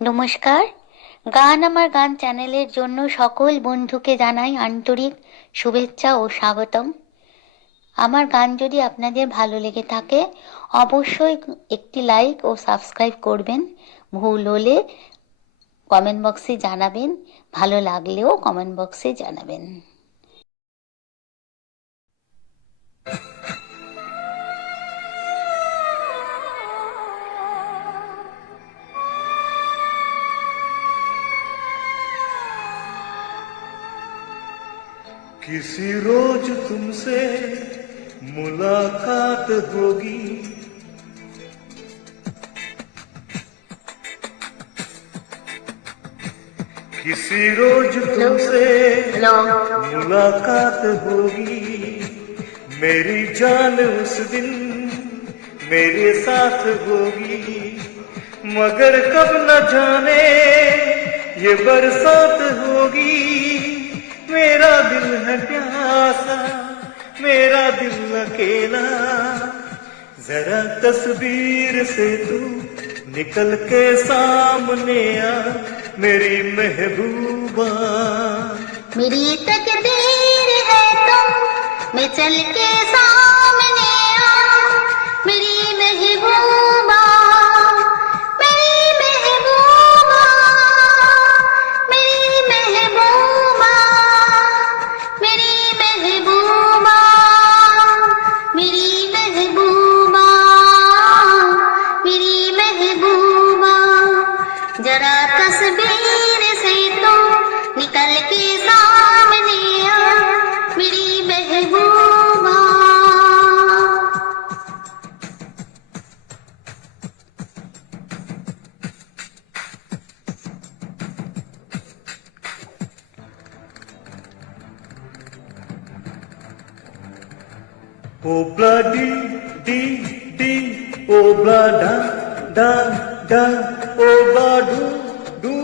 নমস্কার। গান আমার গান চ্যানেলের জন্য সকল বন্ধুকে জানাই আন্তরিক শুভেচ্ছা ও স্বাগতম। আমার গান যদি আপনাদের ভালো লেগে থাকে অবশ্যই একটি লাইক ও সাবস্ক্রাইব করবেন। ভুল হলে কমেন্ট বক্সে জানাবেন, ভালো লাগলেও কমেন্ট বক্সে জানাবেন। किसी रोज तुमसे मुलाकात होगी, किसी रोज तुमसे मुलाकात होगी। मेरी जान उस दिन मेरे साथ होगी, मगर कब न जाने ये बरसात होगी। मेरा दिल है प्यासा, मेरा दिल अकेला, जरा तस्वीर से तू निकल के सामने आ मेरी महबूबा। मेरी तकदीर है तुम, मैं चल के सामने आ मेरी महबूबा, मेरी महबूबा, मेरी महबूबा, मेरी महबूबा, मेरी महबूबा, मेरी महबूबा। जरा तस्वीर से तो निकल के सामने आ मेरी महबूबा। ओ ब्लडी डी डी, ओ ब्ला डा डा डा, ओ ब्ला डू डू